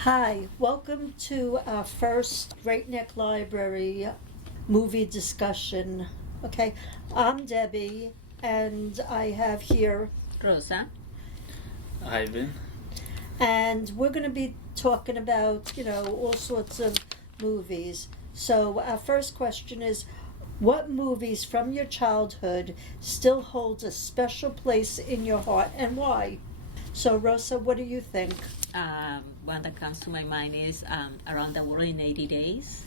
Hi, welcome to our first Great Neck Library movie discussion. Okay, I'm Debbie, and I have here, Rosa. Ivan. and we're going to be talking about, all sorts of movies. So, our first question is, what movies from your childhood still hold a special place in your heart and why? So, Rosa, what do you think? One that comes to my mind is Around the World in 80 Days.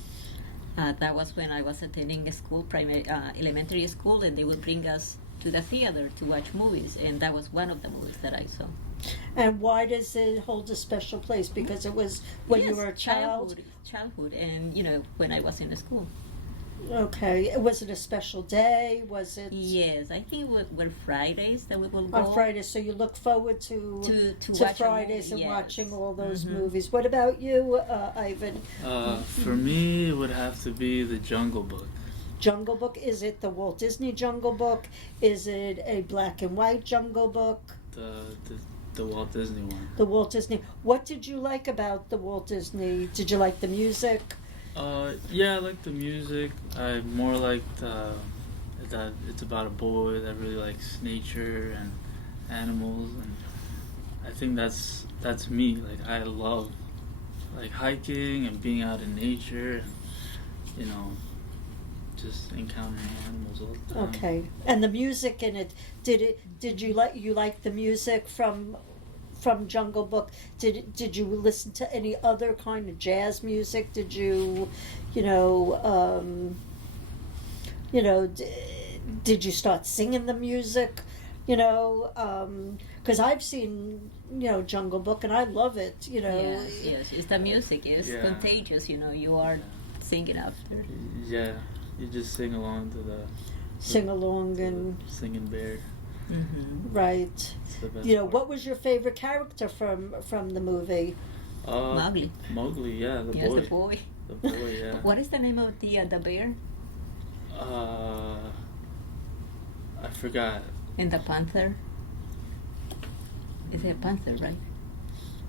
That was when I was attending a school, primary, elementary school, and they would bring us to the theater to watch movies, and that was one of the movies that I saw. And why does it hold a special place? Because it was when you Yes, were a child? childhood, and when I was in the school. Okay. Was it a special day? Was it Yes, I think were Fridays that we will go on Fridays? So you look forward to to watch Fridays and yes. watching all those Mhm. movies. What about you, Ivan? For me, it would have to be The Jungle Book. Jungle Book? Is it the Walt Disney Jungle Book? Is it a black and white Jungle Book? The Walt Disney one. The Walt Disney. What did you like about the Walt Disney? Did you like the music? Yeah, I like the music. I more liked that it's about a boy that really likes nature and animals, and I think that's me. Like I love like hiking and being out in nature, and you know, just encountering animals all the time. Okay. And the music in it, did you like the music from Jungle Book? Did you listen to any other kind of jazz music? Did you, you know, did you start singing the music? Because I've seen Jungle Book and I love it. Yes, it's the music. It's Yeah. contagious. You are singing after. Yeah, you just sing along to the Sing along to the and singing bear. Mm-hmm. right. It's the best part. What was your favorite character from the movie? Mowgli. Mowgli, yeah, the Yes, boy. the boy. The boy, yeah. What is the name of the bear Uh, I forgot. and the panther? Is it a panther, right?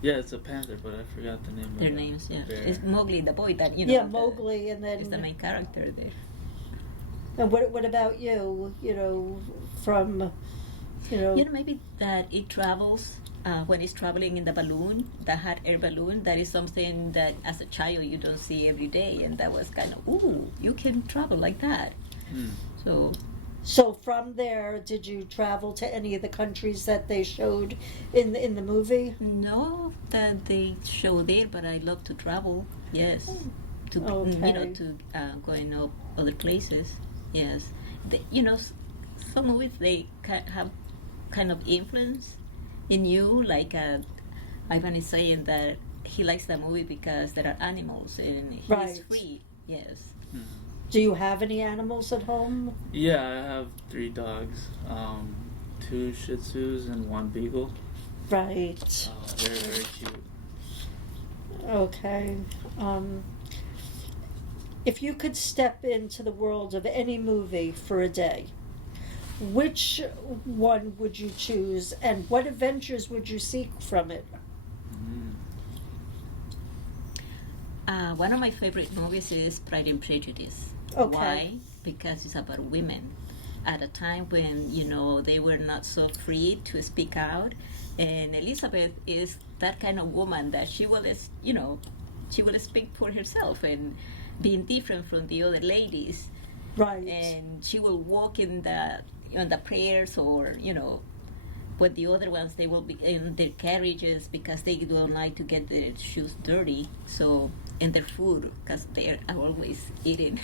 Yeah, it's a panther, but I forgot the name Their of names, the yeah. bear. It's Mowgli, the boy that Yeah, the- Mowgli, and then is the main character there. And what about you? From Maybe that it travels when it's traveling in the balloon, the hot air balloon. That is something that as a child you don't see every day, and that was kind of you can travel like that. Hmm. So from there, did you travel to any of the countries that they showed in the movie? No, that they showed it, but I love to travel. Yes, to Okay. to going up other places. Yes, some movies they have kind of influence in you. Like Ivan is saying that he likes the movie because there are animals and he's Right. free. Yes. Hmm. Do you have any animals at home? Yeah, I have 3 dogs. 2 Shih Tzus and 1 Beagle. Right. They're very cute. Okay. If you could step into the world of any movie for a day, which one would you choose, and what adventures would you seek from it? Mm. One of my favorite movies is Pride and Prejudice. Okay. Why? Because it's about women at a time when they were not so free to speak out, and Elizabeth is that kind of woman that she will speak for herself and being different from the other ladies, Right. and she will walk in the prayers, or but the other ones, they will be in their carriages because they don't like to get their shoes dirty, so and their food because they are always eating.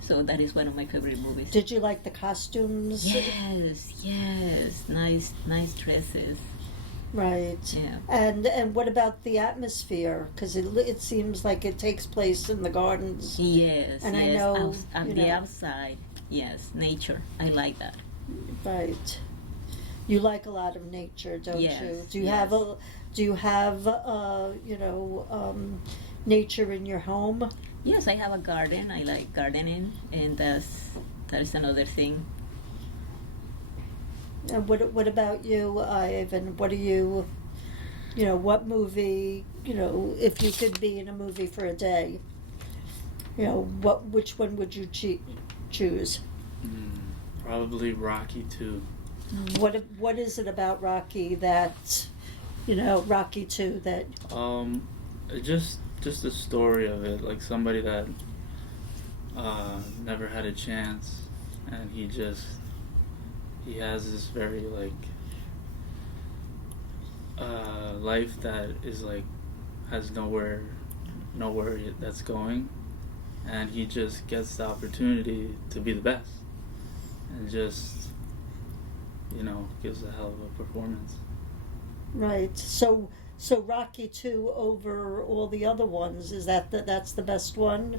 So that is one of my favorite movies. Did you like the costumes? Yes, nice dresses. Right. Yeah. And what about the atmosphere? Because it seems like it takes place in the gardens. Yes, And I yes. know, The outside, yes, nature. I like that. Right. You like a lot of nature, don't Yes, you? Do you yes. have nature in your home? Yes, I have a garden. I like gardening, and that's another thing. And what about you, Ivan? What do you You know, what movie, you know, if you could be in a movie for a day, you know, which one would you choose? Probably Rocky 2. What is it about Rocky that, you know, Rocky 2 that... Just the story of it, like somebody that never had a chance, and he has this very like life that is like has nowhere that's going, and he just gets the opportunity to be the best, and just gives a hell of a performance. Right. So Rocky 2 over all the other ones, is that's the best one?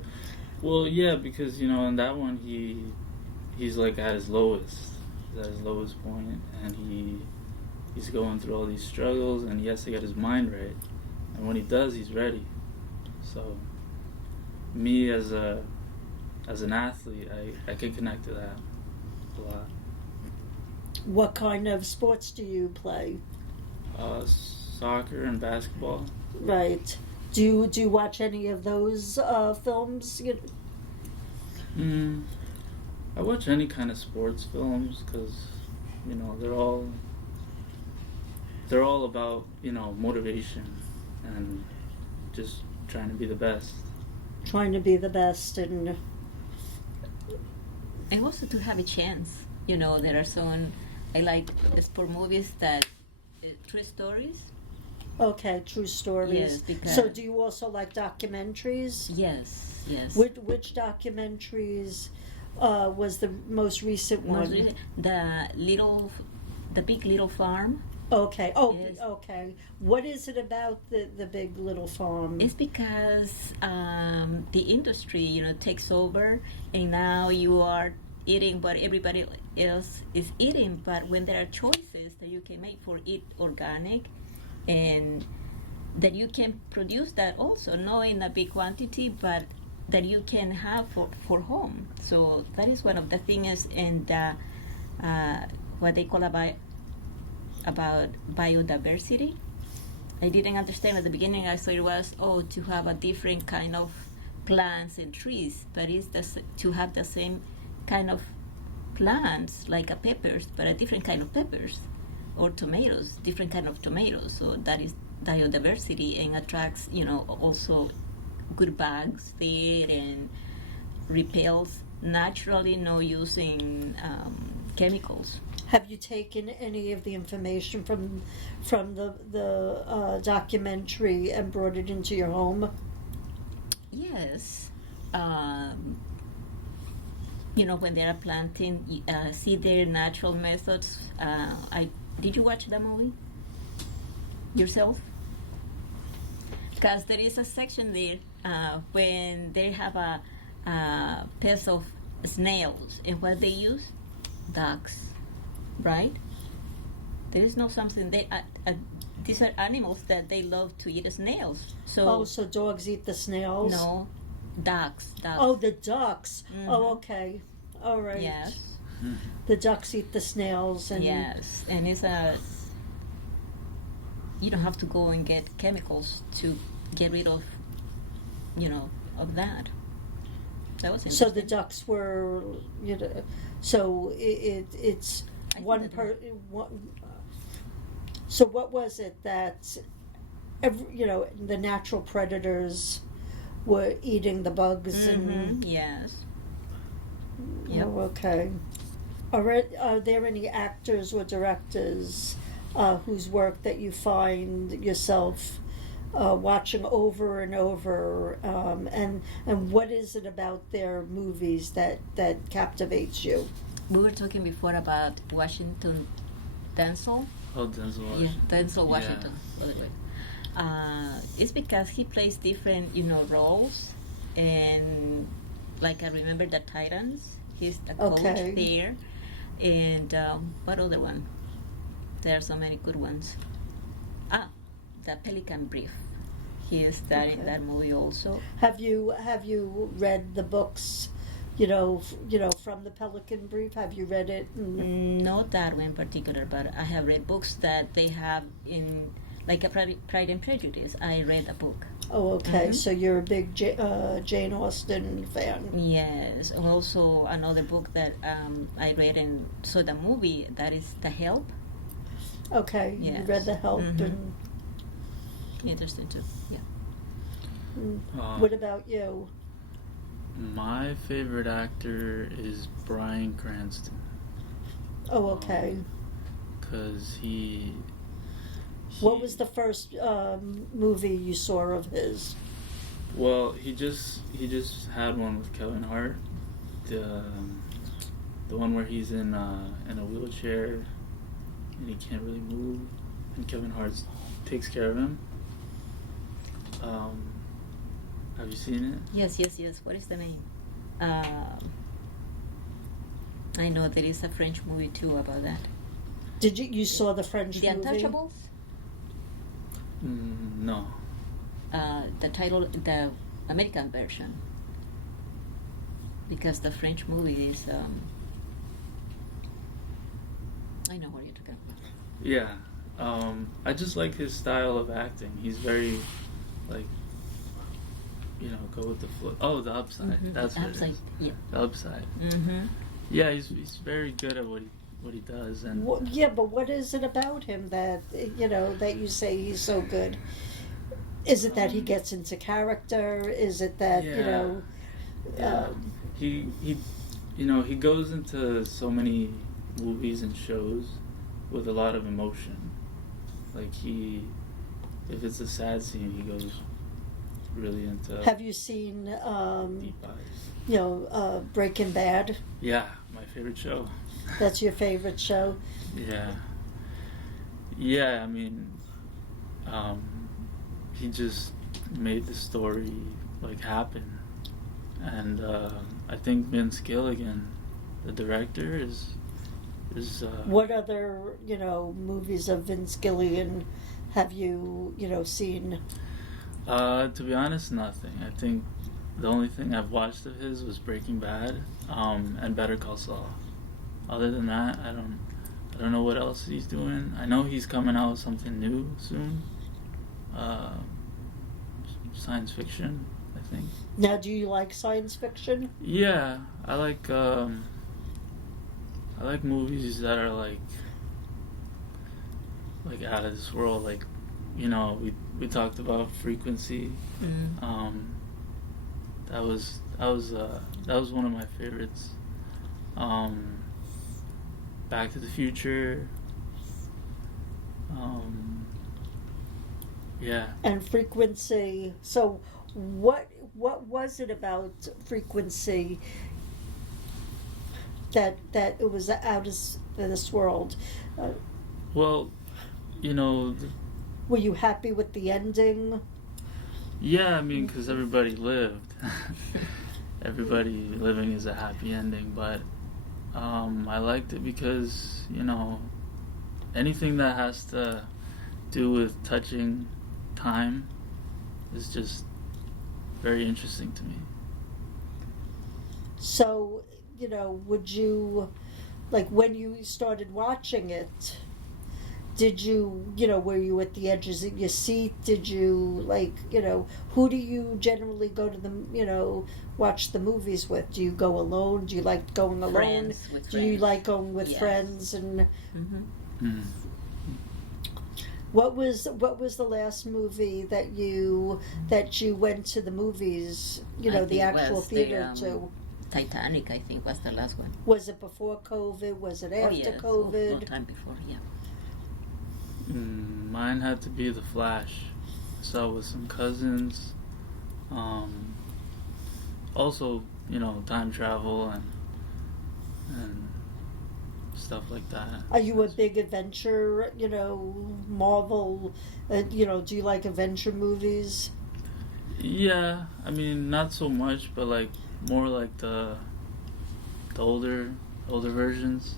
Well, yeah, because in that one he's like at his lowest. He's at his lowest point, and he's going through all these struggles, and he has to get his mind right. And when he does, he's ready. So me as an athlete, I can connect to that a lot. What kind of sports do you play? Soccer and basketball. Right. Do you watch any of those films? I watch any kind of sports films because they're all about motivation and just trying to be the best. Trying to be the best and also to have a chance. There are some I like sport movies that true stories. Okay, true stories. Yes, because so do you also like documentaries? Yes. Which documentaries was the most recent one? The Big Little Farm. Okay. Oh, yes. Okay. What is it about the Big Little Farm? It's because the industry, takes over, and now you are eating what everybody else is eating. But when there are choices that you can make for eat organic, and that you can produce that also, not in a big quantity, but that you can have for home. So that is one of the things, and what they call about biodiversity. I didn't understand at the beginning. I thought it was to have a different kind of plants and trees, but it's to have the same kind of plants like a peppers, but a different kind of peppers, or tomatoes, different kind of tomatoes. So that is biodiversity, and attracts also good bugs there, and repels naturally, no using chemicals. Have you taken any of the information from the documentary and brought it into your home? Yes. When they are planting, see their natural methods. Did you watch the movie yourself? Because there is a section there when they have a pest of snails, and what they use, ducks, right? There is no something these are animals that they love to eat snails. So dogs eat the snails? No, ducks. Oh, the ducks. Mm-hmm. Oh, okay. All right. Yes. The ducks eat the snails, and yes, and it's you don't have to go and get chemicals to get rid of of that. That was interesting. So the ducks were, so it's one per. So what was it that, the natural predators were eating the bugs and? Yes. Yep. Oh, okay. Are there any actors or directors whose work that you find yourself watching over and over, and what is it about their movies that captivates you? We were talking before about Washington Denzel. Oh, Denzel Washington. Yeah, Denzel Washington. By the way, it's because he plays different, roles, and like I remember the Titans. He's the coach there, and what other one? There are so many good ones. The Pelican Brief. He is that in that movie also. Have you read the books? From the Pelican Brief. Have you read it? Not that one in particular, but I have read books that they have in like a Pride and Prejudice. I read a book. Oh, okay. Mhm. So you're a big Jane Austen fan. Yes, and also another book that I read and saw the movie, that is The Help. Okay, you Yes. read The Help, Mhm. and Interesting too. Yeah. what about you? My favorite actor is Bryan Cranston. Oh, okay. Because he. What was the first movie you saw of his? Well, he just had one with Kevin Hart, the one where he's in a wheelchair and he can't really move, and Kevin Hart takes care of him. Have you seen it? Yes. What is the name? I know there is a French movie too about that. Did you saw the French The movie? Untouchables? No. The title, the American version. Because the French movie is, I know what you're talking about. Yeah. I just like his style of acting. He's very, like, go with the flow. Oh, The Upside. Mhm. That's what Upside, it is. yeah. The Upside. Mm-hmm. Yeah, he's very good at what he does, and Yeah, but what is it about him that that you say he's so good? Is it that he gets into character? Is it that yeah. He goes into so many movies and shows with a lot of emotion. Like if it's a sad scene, he goes really into. Have you seen deep eyes? Breaking Bad? Yeah, my favorite show. That's your favorite show? Yeah. Yeah, I mean, he just made the story happen, and I think Vince Gilligan, the director, is. What other movies of Vince Gilligan have you seen? To be honest, nothing. I think the only thing I've watched of his was Breaking Bad, and Better Call Saul. Other than that, I don't know what else he's doing. I know he's coming out with something new soon. Science fiction, I think. Now, do you like science fiction? Yeah, I like movies that are like out of this world. Like, we talked about Frequency. Mm-hmm. That was one of my favorites. Back to the Future. Yeah. And Frequency. So, what was it about Frequency that it was out of this world? Well, were you happy with the ending? Yeah, I mean, because everybody lived. Everybody living is a happy ending, but I liked it because, anything that has to do with touching time is just very interesting to me. So, would you, when you started watching it, did you, were you at the edges of your seat? Did you, who do you generally go to watch the movies with? Do you go alone? Do you like going alone? Do you like going with friends? And what was the last movie that you went to the movies? The actual theater to. Titanic, I think, was the last one. Was it before COVID? Was it after COVID? No time before, yeah. Mine had to be The Flash. I saw it with some cousins. Also, time travel and stuff like that. Are you a big adventure, Marvel, do you like adventure movies? Yeah, I mean, not so much, but more like the older versions.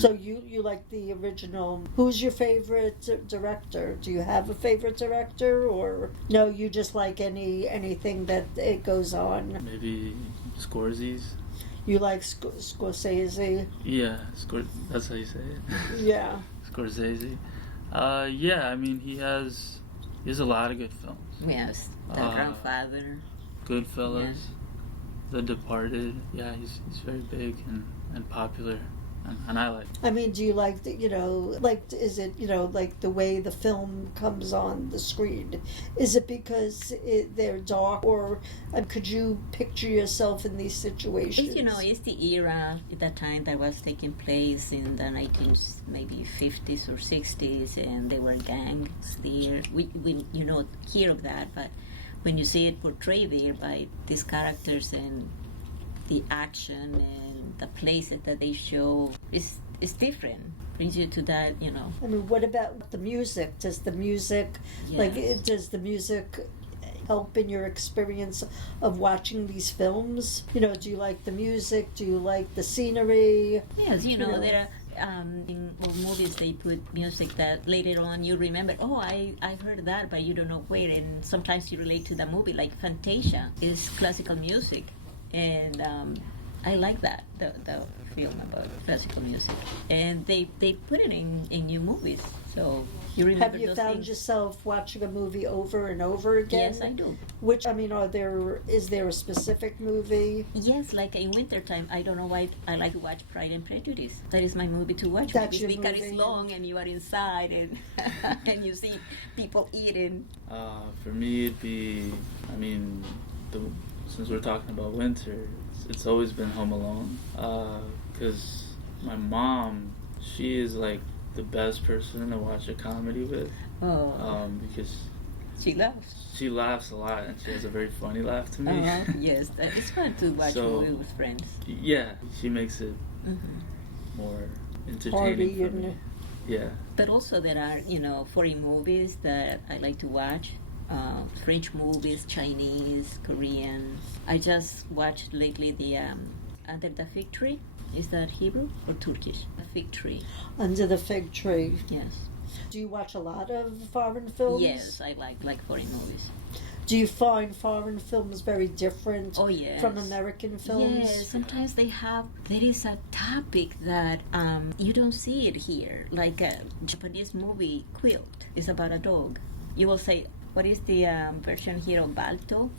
So you like the original. Who's your favorite director? Do you have a favorite director, or no? You just like anything that it goes on. Maybe Scorsese. You like Scorsese? Yeah, that's how you say it. Yeah. Scorsese. Yeah, I mean he has a lot of good films. Yes, The Grandfather. Goodfellas, Yeah. The Departed. Yeah, he's very big and popular, and I like. I mean, do you like the, is it, like the way the film comes on the screen? Is it because they're dark, or could you picture yourself in these situations? It's the era at that time that was taking place in the 50s or 60s, and there were gangs there. We hear of that, but when you see it portrayed there by these characters and the action and the places that they show, it's different. Brings you to that, I mean, what about the music? Does the music, does the music help in your experience of watching these films? Do you like the music? Do you like the scenery? Yes, there are in movies they put music that later on you remember, I heard that, but you don't know where, and sometimes you relate to the movie, like Fantasia is classical music, and I like that, the film about classical music, and they put it in new movies, so you remember. Have you those found things. yourself watching a movie over and over again? Yes, I do. Which, is there a specific movie? Yes, like in wintertime, I don't know why I like to watch Pride and Prejudice. That is my movie to watch. That's your because movie. it's long and you are inside and and you see people eating. For me, it'd be, since we're talking about winter, it's always been Home Alone. Because my mom, she is like the best person to watch a comedy with. Because She laughs. she laughs a lot and she has a very funny laugh to me. Yes, it's fun to watch So- movie with friends. Yeah, she makes it more entertaining Party for and me. Yeah. But also there are, foreign movies that I like to watch. French movies, Chinese, Korean. I just watched lately the Under the Fig Tree. Is that Hebrew or Turkish? The Fig Tree. Under the Fig Tree. Yes. Do you watch a lot of foreign films? Yes, I like foreign movies. Do you find foreign films very different Oh, yes. from American films? Yes, sometimes there is a topic that you don't see it here, like a Japanese movie, Quilt, is about a dog. You will say, what is the version here of Balto?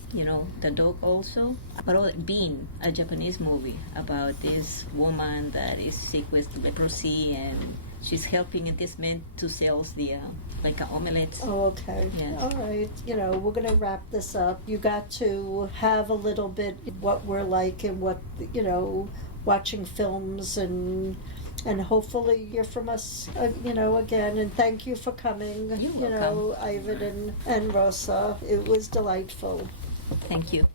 The dog also. But Bean, a Japanese movie about this woman that is sick with leprosy and she's helping this man to sell the like omelette. Oh, okay. Yeah. All right. We're going to wrap this up. You got to have a little bit what we're like and what, watching films and hopefully hear from us, again. And thank you for coming, You're welcome. Ivan and Rosa. It was delightful. Thank you.